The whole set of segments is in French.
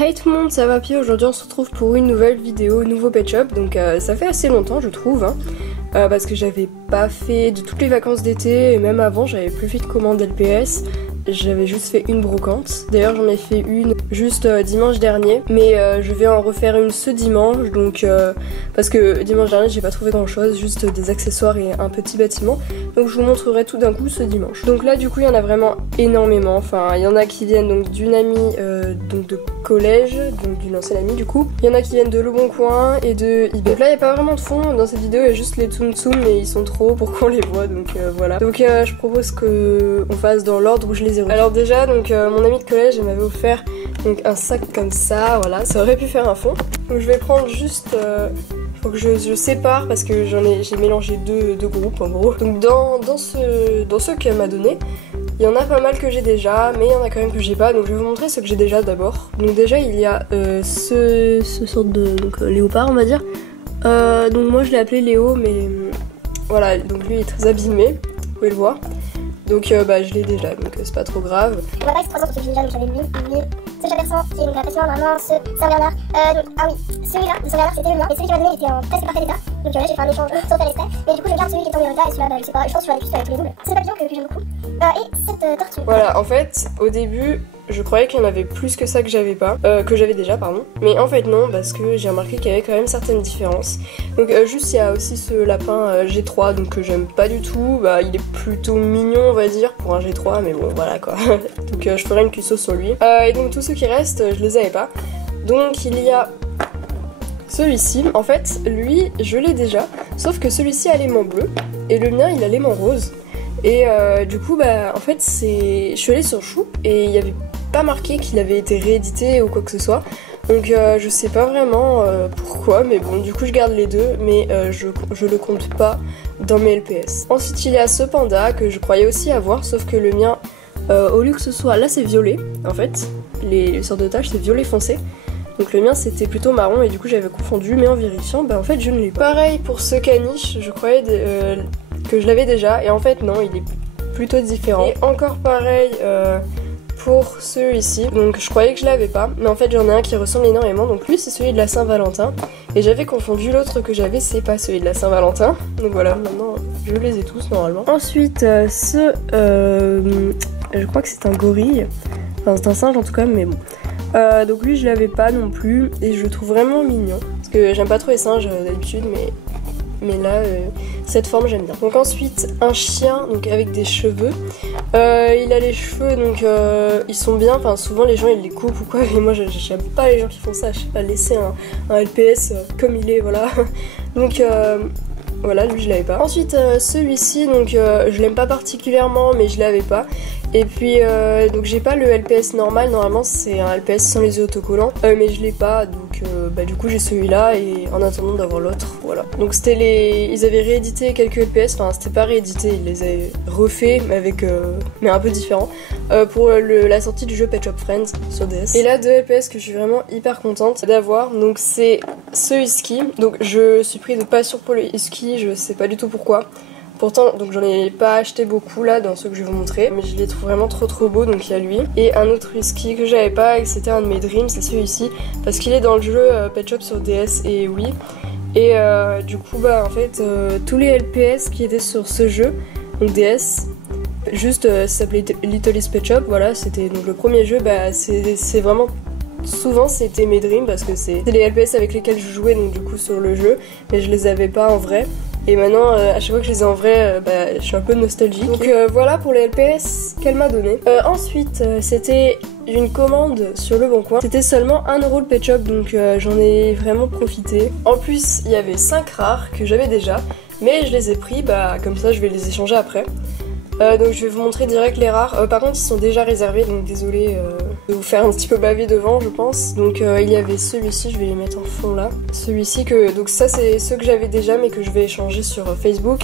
Hey tout le monde, ça va Pio. Aujourd'hui on se retrouve pour une nouvelle vidéo, nouveau pet shop. Donc ça fait assez longtemps je trouve hein, parce que j'avais pas fait de toutes les vacances d'été et même avant j'avais plus fait de commande LPS. J'avais juste fait une brocante. D'ailleurs j'en ai fait une juste dimanche dernier. Mais je vais en refaire une ce dimanche. Donc parce que dimanche dernier j'ai pas trouvé grand chose. Juste des accessoires et un petit bâtiment. Donc je vous montrerai tout d'un coup ce dimanche. Donc là du coup il y en a vraiment énormément. Enfin il y en a qui viennent donc d'une amie donc de collège. Donc d'une ancienne amie du coup. Il y en a qui viennent de Le Bon Coin et de eBay. Donc là il n'y a pas vraiment de fond dans cette vidéo. Il y a juste les Tsum Tsum mais ils sont trop pour qu'on les voit. Donc voilà. Donc je propose qu'on fasse dans l'ordre où je les ai. Alors déjà donc mon amie de collège elle m'avait offert donc un sac comme ça, voilà, ça aurait pu faire un fond. Donc je vais prendre juste, faut que je sépare parce que j'ai mélangé deux groupes en gros. Donc dans ceux qu'elle m'a donné, il y en a pas mal que j'ai déjà, mais il y en a quand même que j'ai pas, donc je vais vous montrer ce que j'ai déjà d'abord. Donc déjà il y a ce sorte de léopard on va dire. Donc moi je l'ai appelé Léo mais voilà, donc lui il est très abîmé, vous pouvez le voir. Donc je l'ai déjà, donc c'est pas trop grave. On va pas c'est 3 ans parce que j'ai déjà, donc j'avais lui, ce Chaperson qui est donc la patinoire, normalement ce Saint-Bernard. Ah oui, celui-là, de Saint-Bernard c'était le mien, et celui qui m'a donné était en presque parfait état. Donc là j'ai fait un échange sauf à l'espèce, mais du coup je garde celui qui est en meilleur état et celui-là je sais pas, je pense que je vais aller plus avec tous les doubles. C'est le papillon que j'aime beaucoup. Et cette tortue. Voilà, en fait au début je croyais qu'il y en avait plus que ça que j'avais pas, que j'avais déjà pardon. Mais en fait non, parce que j'ai remarqué qu'il y avait quand même certaines différences. Donc juste il y a aussi ce lapin G3 donc que j'aime pas du tout. Bah il est plutôt mignon on va dire pour un G3 mais bon voilà quoi. Donc je ferai une cuisseau sur lui. Et donc tous ceux qui restent je les avais pas. Donc il y a celui-ci. En fait lui je l'ai déjà, sauf que celui-ci a l'aimant bleu et le mien il a l'aimant rose. Et du coup en fait je suis allée sur Chou et il y avait pas marqué qu'il avait été réédité ou quoi que ce soit. Donc je sais pas vraiment pourquoi, mais bon du coup je garde les deux, mais je le compte pas dans mes LPS. Ensuite il y a ce panda que je croyais aussi avoir, sauf que le mien, au lieu que ce soit, là c'est violet en fait, les sortes de taches c'est violet foncé. Donc le mien c'était plutôt marron et du coup j'avais confondu, mais en vérifiant, en fait je ne l'ai pas. Pareil pour ce caniche, je croyais que je l'avais déjà, et en fait non, il est plutôt différent. Et encore pareil pour celui-ci, donc je croyais que je l'avais pas, mais en fait j'en ai un qui ressemble énormément, donc lui c'est celui de la Saint-Valentin, et j'avais confondu l'autre que j'avais, c'est pas celui de la Saint-Valentin, donc voilà, maintenant je les ai tous normalement. Ensuite je crois que c'est un gorille, enfin c'est un singe en tout cas, mais bon. Donc lui je l'avais pas non plus, et je le trouve vraiment mignon, parce que j'aime pas trop les singes d'habitude, mais là cette forme j'aime bien. Donc ensuite un chien donc avec des cheveux. Il a les cheveux donc ils sont bien, enfin souvent les gens ils les coupent ou quoi, et moi j'aime pas les gens qui font ça, je sais pas, laisser un LPS comme il est, voilà. Donc voilà, lui je l'avais pas. Ensuite celui-ci donc je l'aime pas particulièrement mais je l'avais pas. Et puis donc j'ai pas le LPS normal, normalement c'est un LPS sans les yeux autocollants, mais je l'ai pas, donc du coup j'ai celui-là et en attendant d'avoir l'autre, voilà. Donc c'était ils avaient réédité quelques LPS, enfin c'était pas réédité, ils les avaient refait mais avec mais un peu différent pour la sortie du jeu Pet Shop Friends sur DS. Et là deux LPS que je suis vraiment hyper contente d'avoir, donc c'est ce husky, donc je suis prise de passion pour le husky, je sais pas du tout pourquoi. Pourtant, donc j'en ai pas acheté beaucoup là dans ceux que je vais vous montrer, mais je les trouve vraiment trop beaux, donc il y a lui. Et un autre husky que j'avais pas et que c'était un de mes dreams, c'est celui-ci, parce qu'il est dans le jeu Pet Shop sur DS et Wii. Et du coup en fait tous les LPS qui étaient sur ce jeu, donc DS, juste ça s'appelait Littlest Pet Shop, voilà, c'était donc le premier jeu, c'est vraiment... Souvent c'était mes dreams parce que c'est les LPS avec lesquels je jouais donc du coup sur le jeu, mais je les avais pas en vrai. Et maintenant à chaque fois que je les ai en vrai, je suis un peu nostalgique. Donc voilà pour les LPS qu'elle m'a donné. Ensuite c'était une commande sur Le Bon Coin. C'était seulement 1€ le pet shop, donc j'en ai vraiment profité. En plus il y avait 5 rares que j'avais déjà, mais je les ai pris, comme ça je vais les échanger après. Donc je vais vous montrer direct les rares. Par contre ils sont déjà réservés, donc désolé de vous faire un petit peu baver devant je pense. Donc il y avait celui-ci, je vais les mettre en fond là. Celui-ci donc ça c'est ceux que j'avais déjà mais que je vais échanger sur Facebook.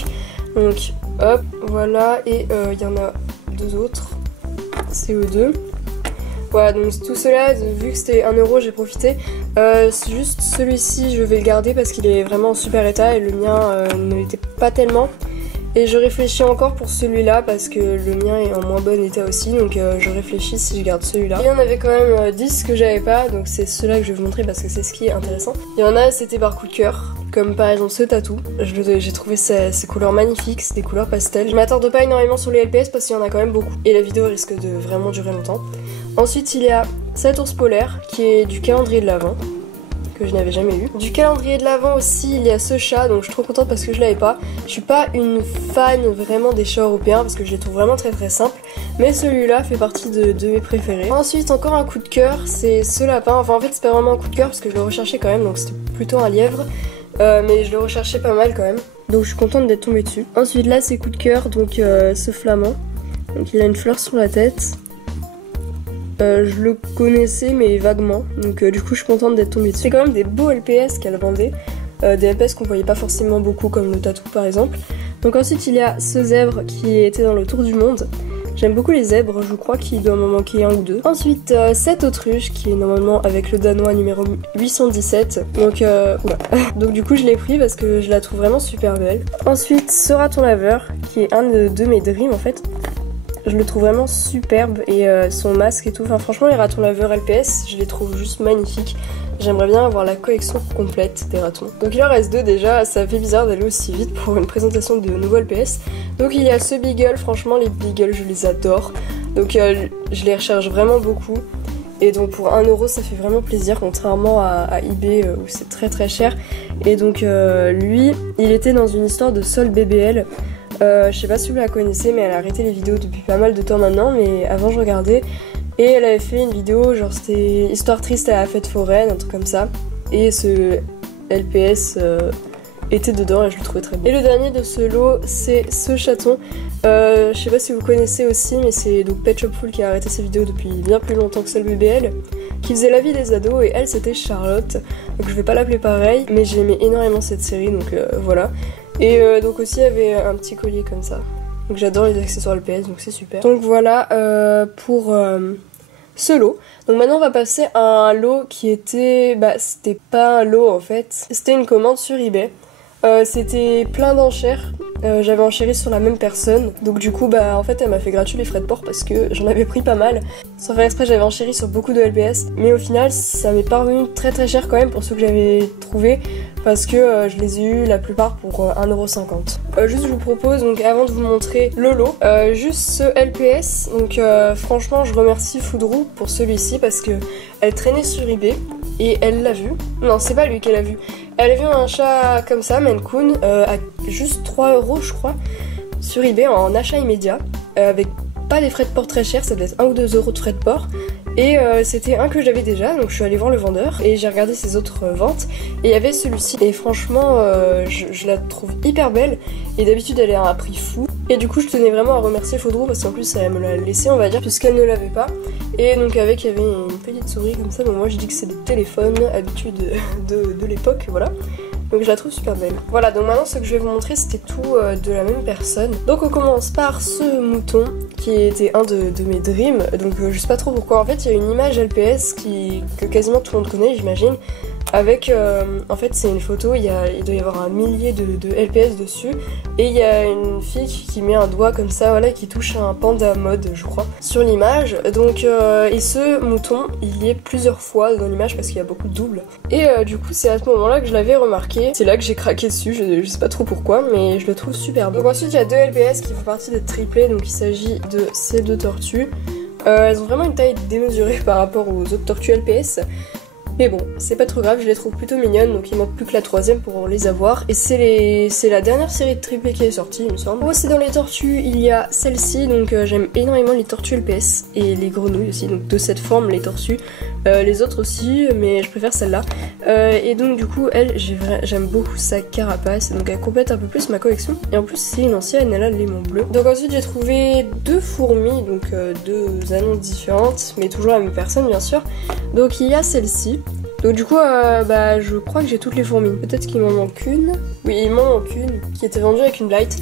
Donc hop, voilà, et il y en a deux autres, CO2. Voilà, donc tout cela, vu que c'était 1€, j'ai profité. Juste celui-ci je vais le garder parce qu'il est vraiment en super état et le mien ne l'était pas tellement. Et je réfléchis encore pour celui-là parce que le mien est en moins bon état aussi, donc je réfléchis si je garde celui-là. Il y en avait quand même 10 que j'avais pas, donc c'est ceux-là que je vais vous montrer parce que c'est ce qui est intéressant. Il y en a, c'était par coup de cœur, comme par exemple ce tatou. J'ai trouvé ces couleurs magnifiques, c'est des couleurs pastel. Je m'attarde pas énormément sur les LPS parce qu'il y en a quand même beaucoup et la vidéo risque de vraiment durer longtemps. Ensuite il y a cet ours polaire qui est du calendrier de l'Avent, que je n'avais jamais eu. Du calendrier de l'Avent aussi, il y a ce chat, donc je suis trop contente parce que je l'avais pas. Je suis pas une fan vraiment des chats européens parce que je les trouve vraiment très simples, mais celui-là fait partie de mes préférés. Ensuite, encore un coup de cœur, c'est ce lapin. Enfin, en fait, c'est pas vraiment un coup de cœur parce que je le recherchais quand même, donc c'était plutôt un lièvre, mais je le recherchais pas mal quand même. Donc je suis contente d'être tombée dessus. Ensuite, là, c'est coup de cœur, donc ce flamand. Donc il a une fleur sur la tête. Je le connaissais mais vaguement, donc du coup je suis contente d'être tombée dessus. C'est quand même des beaux LPS qu'elle vendait, des LPS qu'on voyait pas forcément beaucoup comme le tatou par exemple. Donc ensuite il y a ce zèbre qui était dans le tour du monde. J'aime beaucoup les zèbres, je crois qu'il doit m'en manquer un ou deux. Ensuite cette autruche qui est normalement avec le danois numéro 817, donc oula. Donc du coup je l'ai pris parce que je la trouve vraiment super belle. Ensuite ce raton laveur qui est un de mes dreams en fait. Je le trouve vraiment superbe et son masque et tout, enfin franchement les ratons laveurs LPS, je les trouve juste magnifiques. J'aimerais bien avoir la collection complète des ratons. Donc il en reste deux déjà, ça fait bizarre d'aller aussi vite pour une présentation de nouveaux LPS. Donc il y a ce Beagle, franchement les Beagles je les adore. Donc je les recherche vraiment beaucoup. Et donc pour 1€ ça fait vraiment plaisir contrairement à eBay où c'est très cher. Et donc lui, il était dans une histoire de Sol BBL. Je sais pas si vous la connaissez mais elle a arrêté les vidéos depuis pas mal de temps maintenant, mais avant je regardais et elle avait fait une vidéo genre c'était histoire triste à la fête foraine, un truc comme ça, et ce LPS était dedans et je le trouvais très beau. Et le dernier de ce lot c'est ce chaton, je sais pas si vous connaissez aussi mais c'est donc Pet Shop Full qui a arrêté ses vidéos depuis bien plus longtemps que Sol BBL, qui faisait la vie des ados et elle c'était Charlotte, donc je vais pas l'appeler pareil mais j'aimais énormément cette série donc voilà. Et donc aussi il y avait un petit collier comme ça. Donc j'adore les accessoires LPS donc c'est super. Donc voilà pour ce lot. Donc maintenant on va passer à un lot qui était... Bah c'était pas un lot en fait. C'était une commande sur eBay. C'était plein d'enchères. J'avais enchéri sur la même personne. Donc du coup bah en fait elle m'a fait gratuit les frais de port parce que j'en avais pris pas mal. Sans faire exprès j'avais enchéri sur beaucoup de LPS. Mais au final ça m'est parvenu très cher quand même pour ceux que j'avais trouvé. Parce que je les ai eu la plupart pour 1,50€. Juste je vous propose donc avant de vous montrer le lot, juste ce LPS. Donc franchement je remercie Foudrou pour celui-ci parce que elle traînait sur eBay et elle l'a vu. Non c'est pas lui qu'elle a vu. Elle a vu un chat comme ça, Maine Coon, à juste 3€ je crois, sur eBay en achat immédiat, avec pas des frais de port très chers, ça devait être 1 ou 2€ de frais de port. Et c'était un que j'avais déjà, donc je suis allée voir le vendeur et j'ai regardé ses autres ventes et il y avait celui-ci et franchement je la trouve hyper belle et d'habitude elle est à un prix fou et du coup je tenais vraiment à remercier Faudreau parce qu'en plus elle me l'a laissé on va dire puisqu'elle ne l'avait pas et donc avec il y avait une petite souris comme ça, mais moi je dis que c'est des téléphones habitudes de l'époque, voilà. Donc je la trouve super belle. Voilà, donc maintenant ce que je vais vous montrer c'était tout de la même personne. Donc on commence par ce mouton qui était un de mes dreams. Donc je sais pas trop pourquoi. En fait il y a une image LPS que quasiment tout le monde connaît j'imagine. Avec, en fait c'est une photo, il doit y avoir un millier de LPS dessus. Et il y a une fille qui met un doigt comme ça, voilà, qui touche un panda mode je crois, sur l'image. Donc, et ce mouton, il y est plusieurs fois dans l'image parce qu'il y a beaucoup de doubles. Et du coup c'est à ce moment là que je l'avais remarqué. C'est là que j'ai craqué dessus, je sais pas trop pourquoi, mais je le trouve super beau. Donc ensuite il y a deux LPS qui font partie des triplés, donc il s'agit de ces deux tortues. Elles ont vraiment une taille démesurée par rapport aux autres tortues LPS. Mais bon, c'est pas trop grave, je les trouve plutôt mignonnes, donc il manque plus que la troisième pour les avoir. Et c'est la dernière série de triplés qui est sortie, il me semble. Aussi dans les tortues, il y a celle-ci, donc j'aime énormément les tortues LPS et les grenouilles aussi, donc de cette forme les tortues. Les autres aussi, mais je préfère celle-là. Et donc du coup, elle, j'aime beaucoup sa carapace, donc elle complète un peu plus ma collection. Et en plus, c'est une ancienne, elle a le lemon bleu. Donc ensuite, j'ai trouvé deux fourmis, donc deux annonces différentes, mais toujours la même personne bien sûr. Donc il y a celle-ci. Donc du coup, bah, je crois que j'ai toutes les fourmis. Peut-être qu'il m'en manque une. Oui, il m'en manque une qui était vendue avec une blight.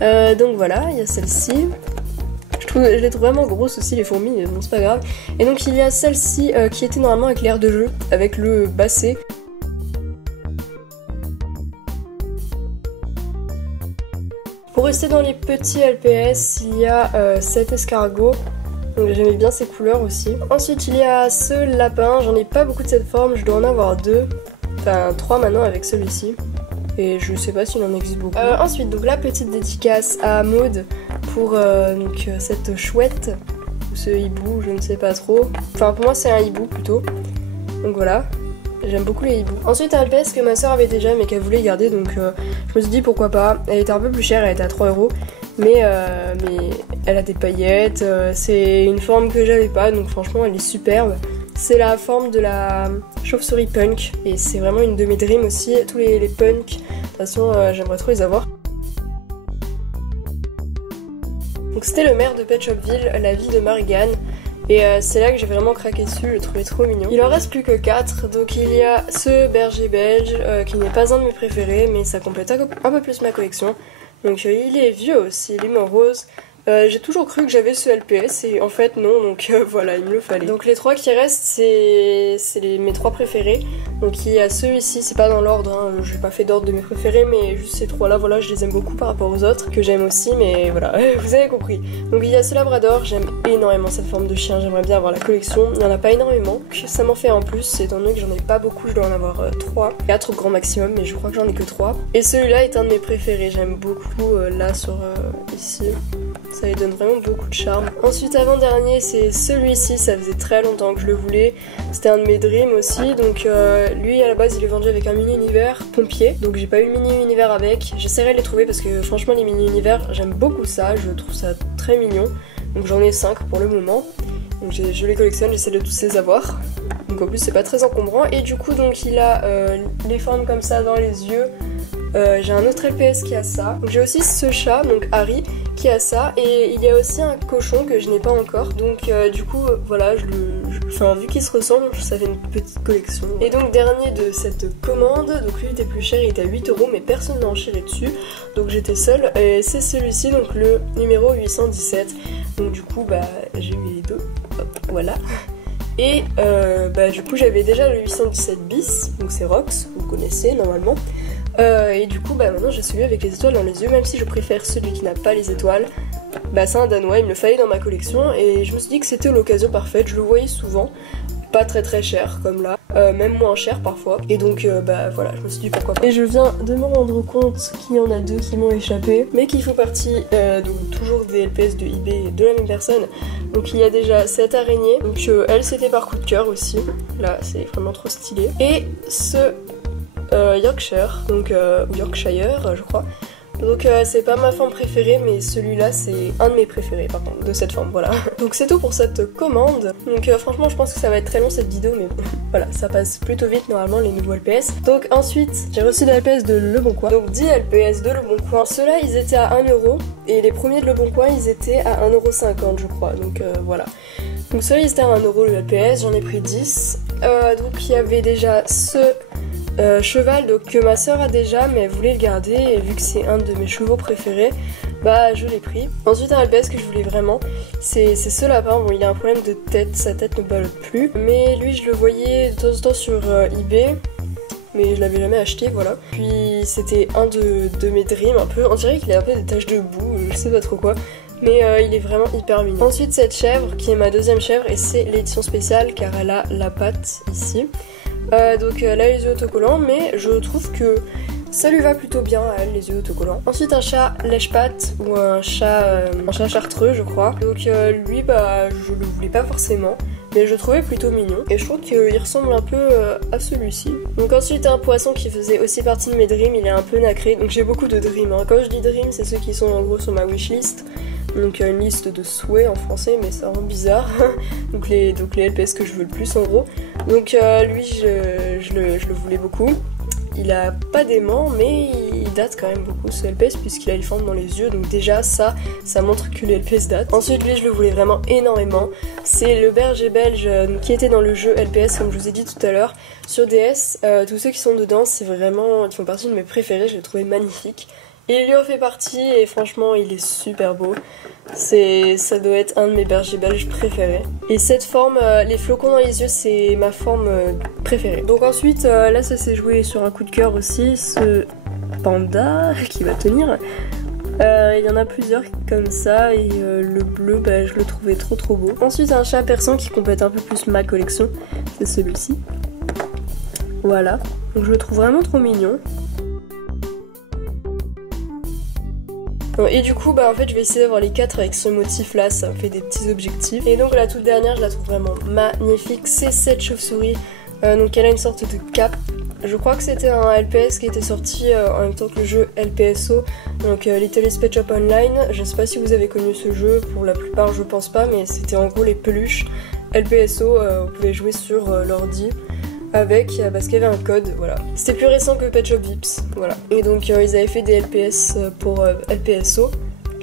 Donc voilà, il y a celle-ci. Je les trouve vraiment grosses aussi les fourmis, mais bon c'est pas grave. Et donc il y a celle-ci qui était normalement avec l'air de jeu, avec le basset. Pour Pour rester dans les petits LPS, il y a cet escargot. Donc j'aimais bien ces couleurs aussi. Ensuite il y a ce lapin, j'en ai pas beaucoup de cette forme, je dois en avoir 2. Enfin 3 maintenant avec celui-ci. Et je sais pas s'il en existe beaucoup. Ensuite donc la petite dédicace à Maud pour cette chouette. Ou ce hibou, je ne sais pas trop. Enfin pour moi c'est un hibou plutôt. Donc voilà. J'aime beaucoup les hiboux. Ensuite un LPS que ma soeur avait déjà mais qu'elle voulait garder, donc je me suis dit pourquoi pas. Elle était un peu plus chère, elle était à 3 €. Mais elle a des paillettes, c'est une forme que j'avais pas, donc franchement elle est superbe. C'est la forme de la chauve-souris punk et c'est vraiment une de mes dreams aussi. Tous les punks, de toute façon j'aimerais trop les avoir. Donc c'était le maire de Pet Shop Ville, la ville de Marigan. Et c'est là que j'ai vraiment craqué dessus, je le trouvais trop mignon. Il en reste plus que 4, donc il y a ce berger belge qui n'est pas un de mes préférés, mais ça complète un peu plus ma collection. Donc il est vieux aussi, il est rose. J'ai toujours cru que j'avais ce LPS et en fait non, donc voilà, il me le fallait. Donc les 3 qui restent, c'est mes 3 préférés. Donc il y a celui-ci, c'est pas dans l'ordre, hein, j'ai pas fait d'ordre de mes préférés, mais juste ces 3 là, voilà, je les aime beaucoup par rapport aux autres, que j'aime aussi, mais voilà, vous avez compris. Donc il y a ce labrador, j'aime énormément cette forme de chien, j'aimerais bien avoir la collection, il n'y en a pas énormément, ça m'en fait en plus, étant donné que j'en ai pas beaucoup, je dois en avoir 3, 4 au grand maximum, mais je crois que j'en ai que 3. Et celui-là est un de mes préférés, j'aime beaucoup là sur ici. Ça lui donne vraiment beaucoup de charme. Ensuite, avant-dernier, c'est celui-ci. Ça faisait très longtemps que je le voulais. C'était un de mes dreams aussi. Donc lui, à la base, il est vendu avec un mini-univers pompier. Donc j'ai pas eu le mini-univers avec. J'essaierai de les trouver parce que franchement, les mini-univers, j'aime beaucoup ça. Je trouve ça très mignon. Donc j'en ai 5 pour le moment. Donc je les collectionne, j'essaie de tous les avoir. Donc en plus, c'est pas très encombrant. Et du coup, donc il a les formes comme ça dans les yeux. J'ai un autre LPS qui a ça. J'ai aussi ce chat, donc Harry, qui a ça. Et il y a aussi un cochon que je n'ai pas encore. Donc du coup, voilà, enfin, vu qu'ils se ressemblent, ça fait une petite collection. Et donc dernier de cette commande, donc lui il était plus cher, il était à 8 €, mais personne n'a enchéré dessus. Donc j'étais seule. Et c'est celui-ci, donc le numéro 817. Donc du coup, bah j'ai eu les deux. Hop, voilà. Et du coup j'avais déjà le 817 bis, donc c'est Rox, vous connaissez normalement. Et du coup maintenant j'ai celui avec les étoiles dans les yeux, même si je préfère celui qui n'a pas les étoiles. Bah c'est un danois, il me le fallait dans ma collection et je me suis dit que c'était l'occasion parfaite, je le voyais souvent, pas très cher comme là, même moins cher parfois. Et donc voilà, je me suis dit pourquoi pas. Et je viens de me rendre compte qu'il y en a 2 qui m'ont échappé, mais qui font partie donc toujours des LPS de eBay de la même personne. Donc il y a déjà cette araignée, donc elle c'était par coup de cœur aussi, là c'est vraiment trop stylé. Et ce Yorkshire, donc Yorkshire je crois. Donc c'est pas ma forme préférée, mais celui-là c'est un de mes préférés par contre, de cette forme, voilà. Donc c'est tout pour cette commande. Donc franchement je pense que ça va être très long cette vidéo, mais voilà, ça passe plutôt vite normalement les nouveaux LPS. Donc ensuite j'ai reçu des LPS de Leboncoin, donc 10 LPS de Leboncoin. Ceux-là ils étaient à 1 €, et les premiers de Leboncoin ils étaient à 1,50 € je crois, donc voilà. Donc ceux-là ils étaient à 1 € le LPS, j'en ai pris 10. Donc il y avait déjà ce cheval donc, que ma soeur a déjà, mais elle voulait le garder et vu que c'est un de mes chevaux préférés, bah je l'ai pris. Ensuite un LPS que je voulais vraiment, c'est ce lapin. Bon il a un problème de tête, sa tête ne ballotte plus, mais lui je le voyais de temps en temps sur eBay, mais je l'avais jamais acheté, voilà. Puis c'était un de mes dreams un peu, on dirait qu'il a un peu des taches de boue, je sais pas trop quoi. Mais il est vraiment hyper mignon. Ensuite cette chèvre qui est ma deuxième chèvre et c'est l'édition spéciale car elle a la patte ici. Donc elle a les yeux autocollants, mais je trouve que ça lui va plutôt bien à elle, les yeux autocollants. Ensuite un chat lèche-pattes ou un chat chartreux je crois. Donc lui bah je le voulais pas forcément, mais je le trouvais plutôt mignon et je trouve qu'il ressemble un peu à celui-ci. Donc ensuite un poisson qui faisait aussi partie de mes dreams, il est un peu nacré, donc j'ai beaucoup de dreams, hein. Quand je dis dreams c'est ceux qui sont en gros sur ma wishlist. Donc une liste de souhaits en français, mais ça rend bizarre. donc les LPS que je veux le plus en gros. Donc lui je le voulais beaucoup. Il a pas d'aimant, mais il date quand même beaucoup ce LPS puisqu'il a les formes dans les yeux. Donc déjà ça montre que les LPS datent. Ensuite lui je le voulais vraiment énormément. C'est le berger belge qui était dans le jeu LPS comme je vous ai dit tout à l'heure sur DS. Tous ceux qui sont dedans, c'est vraiment, ils font partie de mes préférés. Je l'ai trouvé magnifique. Il lui en fait partie et franchement il est super beau. Ça doit être un de mes bergers belges préférés. Et cette forme, les flocons dans les yeux, c'est ma forme préférée. Donc ensuite, là ça s'est joué sur un coup de cœur aussi, ce panda qui va tenir. Il y en a plusieurs comme ça et le bleu bah, je le trouvais trop beau. Ensuite un chat persan qui complète un peu plus ma collection, c'est celui-ci. Voilà, donc je le trouve vraiment trop mignon. Bon, et du coup bah en fait je vais essayer d'avoir les 4 avec ce motif là, ça me fait des petits objectifs. Et donc la toute dernière je la trouve vraiment magnifique, c'est cette chauve-souris. Donc elle a une sorte de cape. Je crois que c'était un LPS qui était sorti en même temps que le jeu LPSO, donc Little Pet Shop Online. Je sais pas si vous avez connu ce jeu, pour la plupart je pense pas, mais c'était en gros les peluches LPSO, vous pouvez jouer sur l'ordi avec, parce qu'il y avait un code, voilà. C'était plus récent que Pet Shop Vips, voilà. Et donc ils avaient fait des LPS pour LPSO.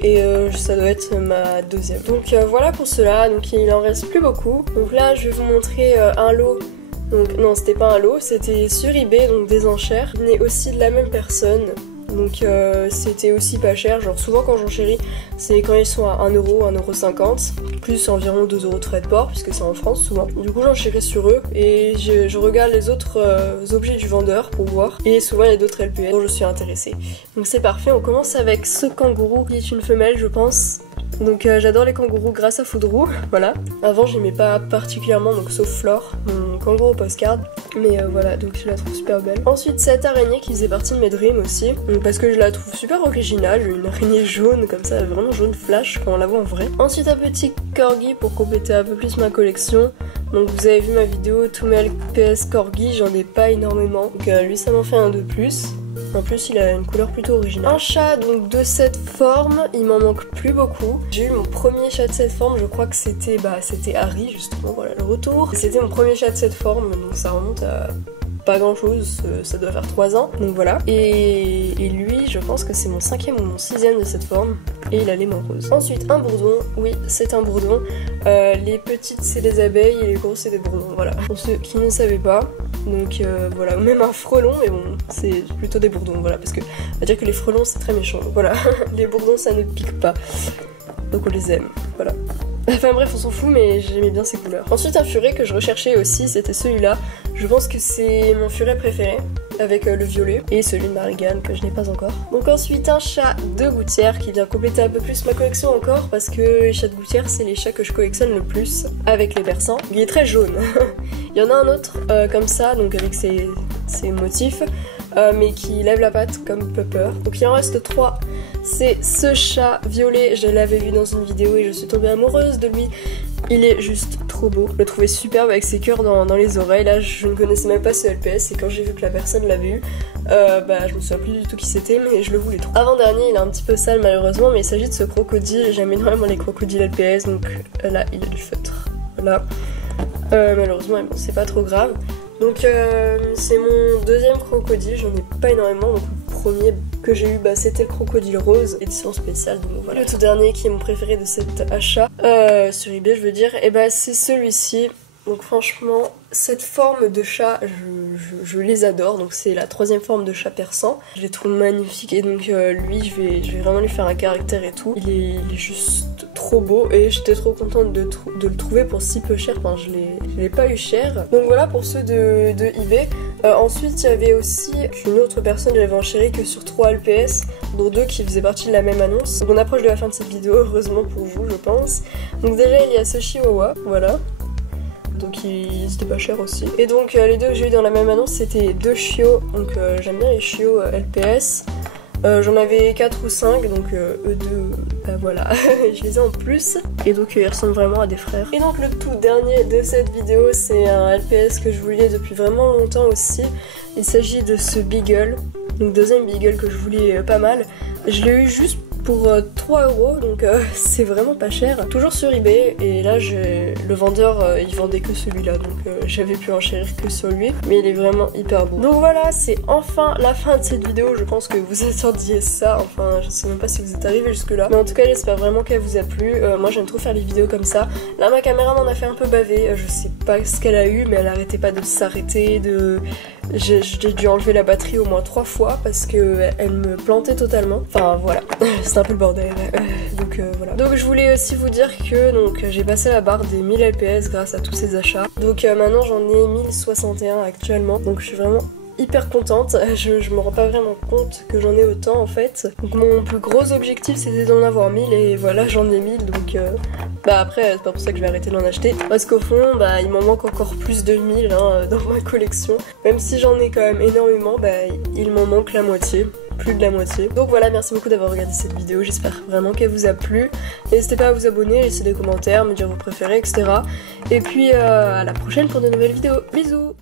Et ça doit être ma deuxième. Donc voilà pour cela, donc il en reste plus beaucoup. Donc là je vais vous montrer un lot. Donc non, c'était pas un lot, c'était sur eBay, donc des enchères. Il venait aussi de la même personne, donc c'était aussi pas cher. Genre souvent quand j'enchéris, c'est quand ils sont à 1€, 1,50€, plus environ 2€ de frais de port, puisque c'est en France souvent. Du coup j'enchéris sur eux et je regarde les autres objets du vendeur pour voir. Et souvent il y a d'autres LPS dont je suis intéressée. Donc c'est parfait, on commence avec ce kangourou qui est une femelle je pense. Donc j'adore les kangourous grâce à Foudrou, voilà. Avant j'aimais pas particulièrement, donc sauf Flore, mon kangourou postcard. Mais voilà, donc je la trouve super belle. Ensuite cette araignée qui faisait partie de mes dreams aussi, donc, parce que je la trouve super originale, une araignée jaune comme ça, vraiment jaune flash quand on la voit en vrai. Ensuite un petit corgi pour compléter un peu plus ma collection. Donc vous avez vu ma vidéo tous mes LPS corgi, j'en ai pas énormément. Donc lui ça m'en fait un de plus. En plus il a une couleur plutôt originale. Un chat donc de cette forme, il m'en manque plus beaucoup. J'ai eu mon premier chat de cette forme, je crois que c'était Harry justement, voilà le retour. C'était mon premier chat de cette forme, donc ça remonte à pas grand chose, ça doit faire 3 ans, donc voilà. Et lui je pense que c'est mon 5e ou mon 6e de cette forme, et il a les mains roses. Ensuite un bourdon, oui c'est un bourdon, les petites c'est des abeilles et les gros c'est des bourdons, voilà. Pour ceux qui ne savaient pas, donc voilà, même un frelon, mais bon c'est plutôt des bourdons, voilà, parce que on va dire que les frelons c'est très méchant, voilà. Les bourdons ça ne pique pas, donc on les aime, voilà. Enfin bref on s'en fout, mais j'aimais bien ces couleurs. Ensuite un furet que je recherchais aussi, c'était celui-là. Je pense que c'est mon furet préféré, avec le violet, et celui de Marigan que je n'ai pas encore. Donc ensuite un chat de gouttière qui vient compléter un peu plus ma collection encore, parce que les chats de gouttière c'est les chats que je collectionne le plus, avec les persans. Il est très jaune. Il y en a un autre comme ça, donc avec ses motifs, mais qui lève la patte comme Pepper. Donc il en reste 3. C'est ce chat violet, je l'avais vu dans une vidéo et je suis tombée amoureuse de lui. Il est juste trop beau. Je le trouvais superbe avec ses cœurs dans les oreilles. Là je ne connaissais même pas ce LPS et quand j'ai vu que la personne l'avait eu, bah je me souviens plus du tout qui c'était, mais je le voulais trop. Avant dernier il est un petit peu sale malheureusement, mais il s'agit de ce crocodile. J'aime énormément les crocodiles LPS, donc là il a du feutre. Voilà. Malheureusement bon, c'est pas trop grave. Donc c'est mon deuxième crocodile, j'en ai pas énormément, donc le premier que j'ai eu c'était le crocodile rose, édition spéciale, donc voilà. Le tout dernier qui est mon préféré de cet achat, sur eBay je veux dire, et c'est celui-ci. Donc franchement, cette forme de chat, je les adore, donc c'est la 3e forme de chat persan. Je les trouve magnifiques et donc lui, je vais vraiment lui faire un caractère et tout. Il est juste trop beau et j'étais trop contente de le trouver pour si peu cher, enfin je l'ai pas eu cher. Donc voilà pour ceux de eBay. Ensuite il y avait aussi une autre personne, j'avais enchéri que sur 3 LPS, dont 2 qui faisaient partie de la même annonce. Donc on approche de la fin de cette vidéo, heureusement pour vous je pense. Donc déjà il y a ce chihuahua, voilà. Donc c'était pas cher aussi. Et donc les 2 que j'ai eu dans la même annonce c'était 2 chiots, donc j'aime bien les chiots LPS. J'en avais 4 ou 5, donc eux 2, bah voilà, je les ai en plus. Et donc ils ressemblent vraiment à des frères. Et donc le tout dernier de cette vidéo, c'est un LPS que je voulais depuis vraiment longtemps aussi. Il s'agit de ce Beagle, donc deuxième Beagle que je voulais pas mal. Je l'ai eu juste pour 3€, donc c'est vraiment pas cher. Toujours sur eBay, et là le vendeur il vendait que celui-là, donc j'avais pu enchérir que sur lui, mais il est vraiment hyper beau. Donc voilà, c'est enfin la fin de cette vidéo. Je pense que vous attendiez ça, enfin je sais même pas si vous êtes arrivé jusque là, mais en tout cas j'espère vraiment qu'elle vous a plu. Moi j'aime trop faire les vidéos comme ça. Là ma caméra m'en a fait un peu baver, je sais pas ce qu'elle a eu, mais elle arrêtait pas de s'arrêter, j'ai dû enlever la batterie au moins 3 fois parce que elle me plantait totalement. Enfin voilà, c'est un peu le bordel. Donc voilà. Donc je voulais aussi vous dire que j'ai passé la barre des 1000 LPS grâce à tous ces achats. Donc maintenant j'en ai 1061 actuellement. Donc je suis vraiment hyper contente, je me rends pas vraiment compte que j'en ai autant en fait. Donc mon plus gros objectif c'était d'en avoir 1000 et voilà j'en ai 1000 donc bah après c'est pas pour ça que je vais arrêter d'en acheter parce qu'au fond bah il m'en manque encore plus de 1000 hein, dans ma collection. Même si j'en ai quand même énormément, bah il m'en manque la moitié. Plus de la moitié. Donc voilà, merci beaucoup d'avoir regardé cette vidéo, j'espère vraiment qu'elle vous a plu. N'hésitez pas à vous abonner, laisser des commentaires, me dire vos préférés, etc. Et puis à la prochaine pour de nouvelles vidéos. Bisous!